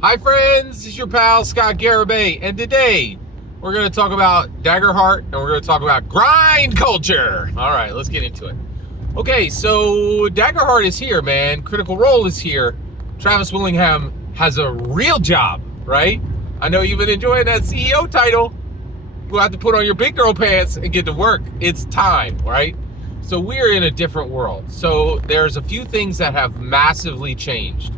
Hi friends, it's your pal Scott Garibay, and today we're going to talk about Daggerheart and we're going to talk about grind culture. All right, let's get into it. Okay, so Daggerheart is here, man. Critical Role is here. Travis Willingham has a real job, right? I know you've been enjoying that CEO title. You'll have to put on your big girl pants and get to work. It's time, right? So we're in a different world. So there's a few things that have massively changed.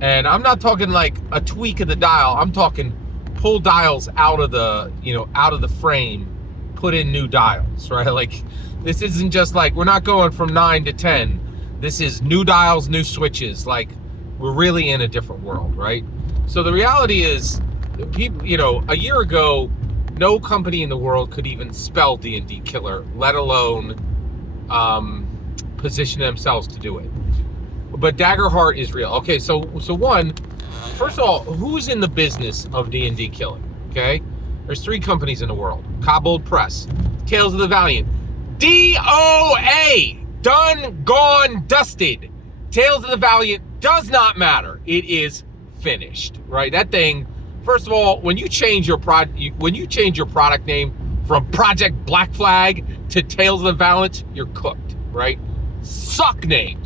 And I'm not talking like a tweak of the dial. I'm talking pull dials out of the frame, put in new dials, right? Like this isn't just like, we're not going from 9 to 10. This is new dials, new switches. Like we're really in a different world, right? So the reality is, people, a year ago, no company in the world could even spell D&D killer, let alone position themselves to do it. But Daggerheart is real. Okay, so one, first of all, who's in the business of D&D killing? Okay, there's 3 companies in the world: Kobold Press, Tales of the Valiant, DOA, done, gone, dusted. Tales of the Valiant does not matter. It is finished, right? That thing. First of all, when you change your product name from Project Black Flag to Tales of the Valiant, you're cooked, right? Suck name,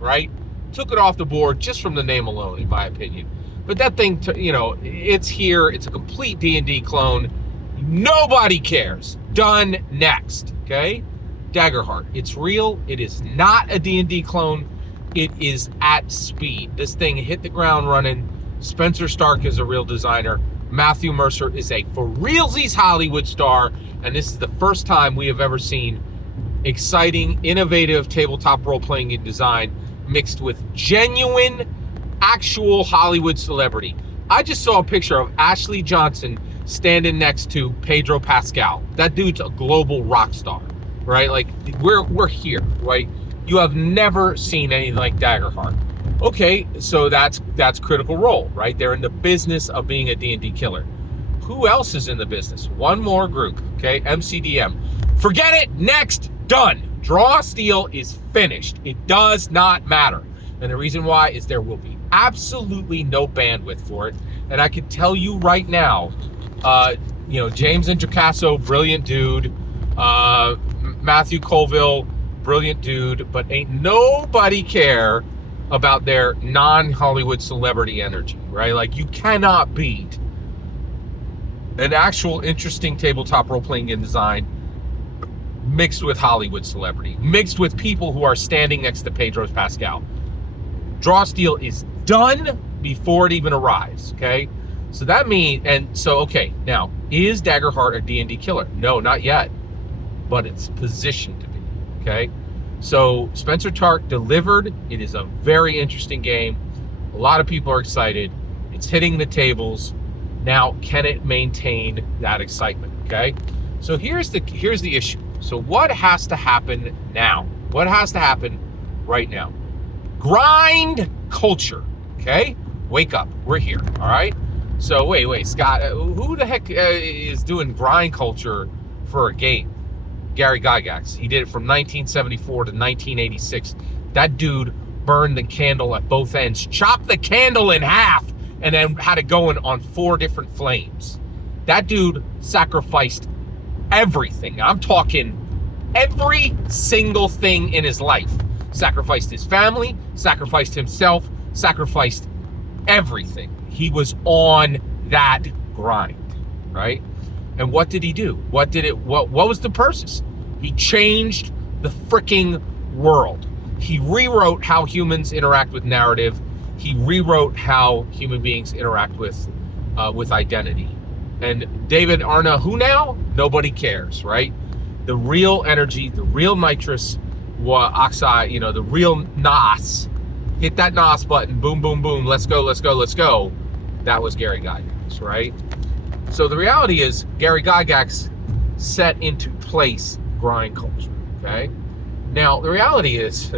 right? Took it off the board just from the name alone, in my opinion. But that thing, it's here. It's a complete D&D clone. Nobody cares. Done. Next, okay? Daggerheart. It's real. It is not a D&D clone. It is at speed. This thing hit the ground running. Spencer Stark is a real designer. Matthew Mercer is a for realsies Hollywood star. And this is the first time we have ever seen exciting, innovative tabletop role-playing in design mixed with genuine, actual Hollywood celebrity. I just saw a picture of Ashley Johnson standing next to Pedro Pascal. That dude's a global rock star, right? Like, we're here, right? You have never seen anything like Daggerheart. Okay, so that's Critical Role, right? They're in the business of being a D&D killer. Who else is in the business? One more group, okay? MCDM. Forget it, next, done. Draw Steel is finished. It does not matter. And the reason why is there will be absolutely no bandwidth for it. And I can tell you right now, James Introcaso, brilliant dude. Matthew Colville, brilliant dude. But ain't nobody care about their non-Hollywood celebrity energy, right? Like, you cannot beat an actual interesting tabletop role-playing in design mixed with Hollywood celebrity, mixed with people who are standing next to Pedro Pascal. Draw Steel is done before it even arrives, okay? So that means, okay, now, is Daggerheart a D&D killer? No, not yet, but it's positioned to be, okay? So Spencer Stark delivered. It is a very interesting game. A lot of people are excited. It's hitting the tables. Now, can it maintain that excitement, okay? So here's the issue. So what has to happen now? What has to happen right now? Grind culture, okay? Wake up, we're here, all right? So wait, Scott, who the heck is doing grind culture for a game? Gary Gygax. He did it from 1974 to 1986. That dude burned the candle at both ends, chopped the candle in half, and then had it going on 4 different flames. That dude sacrificed everything. I'm talking every single thing in his life. Sacrificed his family, sacrificed himself, sacrificed everything. He was on that grind, right? And what did he do? What was the purpose? He changed the freaking world. He rewrote how humans interact with narrative. He rewrote how human beings interact with identity. And David Arna, who now? Nobody cares, right? The real energy, the real nitrous oxide, the real NOS. Hit that NOS button, boom, boom, boom, let's go. That was Gary Gygax, right? So the reality is Gary Gygax set into place grind culture, okay? Now, the reality is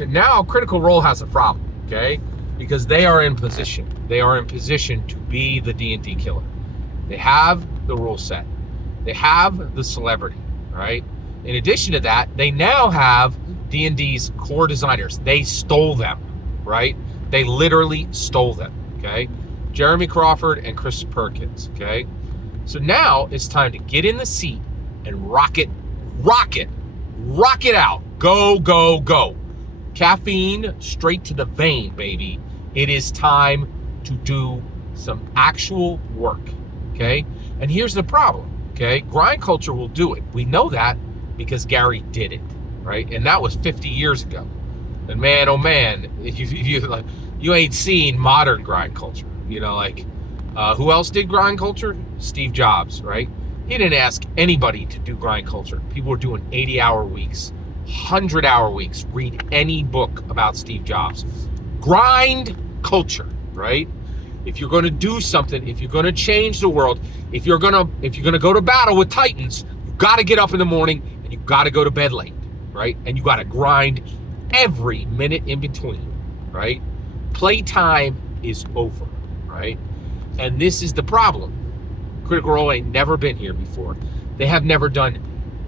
now Critical Role has a problem, okay? Because they are in position. They are in position to be the D&D killer. They have the rule set. They have the celebrity, right? In addition to that, they now have D&D's core designers. They stole them, right? They literally stole them. okay? Jeremy Crawford and Chris Perkins, okay? So now it's time to get in the seat and rock it out. Go, go, go. Caffeine straight to the vein, baby. It is time to do some actual work, okay? And here's the problem, okay? Grind culture will do it. We know that because Gary did it, right? And that was 50 years ago. And man, oh man, you ain't seen modern grind culture. You know, like, who else did grind culture? Steve Jobs, right? He didn't ask anybody to do grind culture. People were doing 80-hour weeks, 100-hour weeks. Read any book about Steve Jobs. Grind culture, right? If you're going to do something, if you're going to change the world, if you're going to go to battle with Titans, you got to get up in the morning and you got to go to bed late, right? And you got to grind every minute in between, right? Playtime is over, right? And this is the problem. Critical Role ain't never been here before. They have never done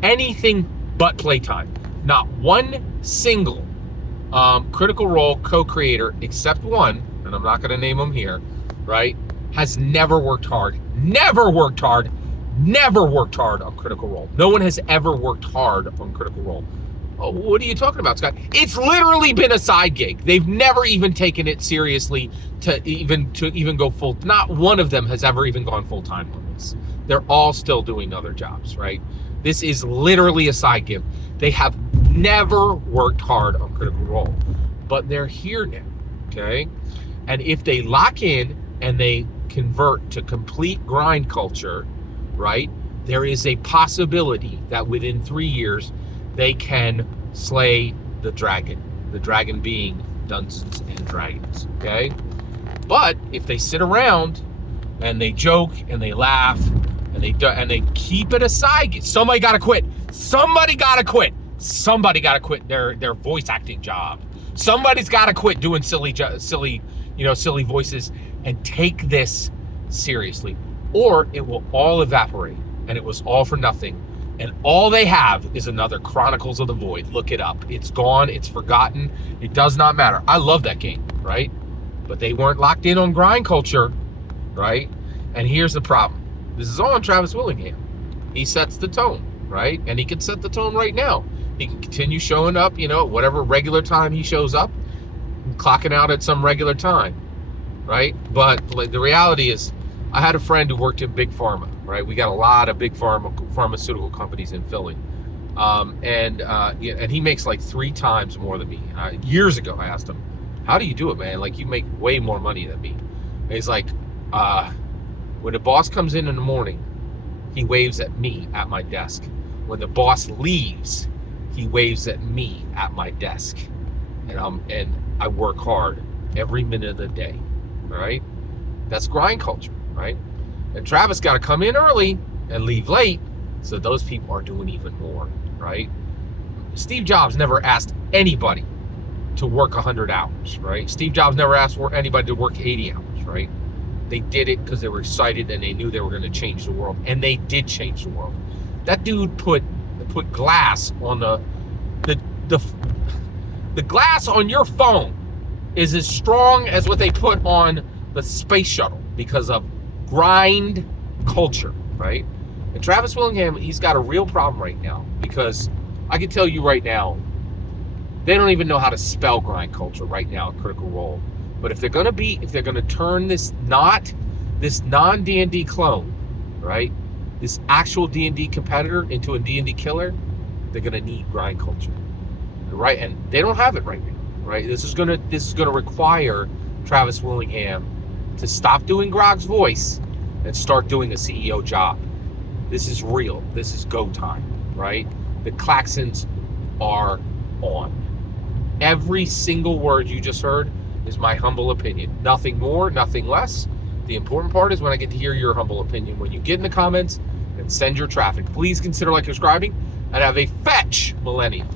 anything but playtime. Not one single Critical Role co-creator, except one, and I'm not going to name him here, right, has never worked hard on Critical Role. No one has ever worked hard on Critical Role. Oh, what are you talking about, Scott? It's literally been a side gig. They've never even taken it seriously to even go full. Not one of them has ever even gone full time on this. They're all still doing other jobs, right? This is literally a side gig. They have never worked hard on Critical Role, but they're here now, okay? And if they lock in and they convert to complete grind culture, right, there is a possibility that within 3 years, they can slay the dragon being Dungeons and Dragons, okay? But if they sit around and they joke and they laugh and they keep it aside, somebody got to quit their voice acting job. Somebody's got to quit doing silly voices and take this seriously, or it will all evaporate and it was all for nothing. And all they have is another Chronicles of the Void. Look it up. It's gone. It's forgotten. It does not matter. I love that game, right? But they weren't locked in on grind culture, right? And here's the problem. This is all on Travis Willingham. He sets the tone, right? And he can set the tone right now. He can continue showing up, whatever regular time he shows up, clocking out at some regular time, right? But the reality is, I had a friend who worked in big pharma, right? We got a lot of big pharmaceutical companies in Philly. And he makes like 3 times more than me. Years ago, I asked him, how do you do it, man? Like, you make way more money than me. And he's like, when the boss comes in the morning, he waves at me at my desk. When the boss leaves, he waves at me at my desk. And I work hard every minute of the day, all right? That's grind culture, right? And Travis got to come in early and leave late, so those people are doing even more, right? Steve Jobs never asked anybody to work 100 hours, right? Steve Jobs never asked for anybody to work 80 hours, right? They did it because they were excited and they knew they were going to change the world, and they did change the world. That dude put glass on the glass on your phone is as strong as what they put on the space shuttle because of grind culture, right? And Travis Willingham, he's got a real problem right now because I can tell you right now, they don't even know how to spell grind culture right now at Critical Role. But if they're going to turn this non-D&D clone, right, this actual D&D competitor into a D&D killer, they're going to need grind culture, right? And they don't have it right now, right? This is going to require Travis Willingham to stop doing Grog's voice and start doing a CEO job. This is real. This is go time, right? The klaxons are on. Every single word you just heard is my humble opinion. Nothing more, nothing less. The important part is when I get to hear your humble opinion. When you get in the comments and send your traffic, please consider subscribing, and have a fetch millennium.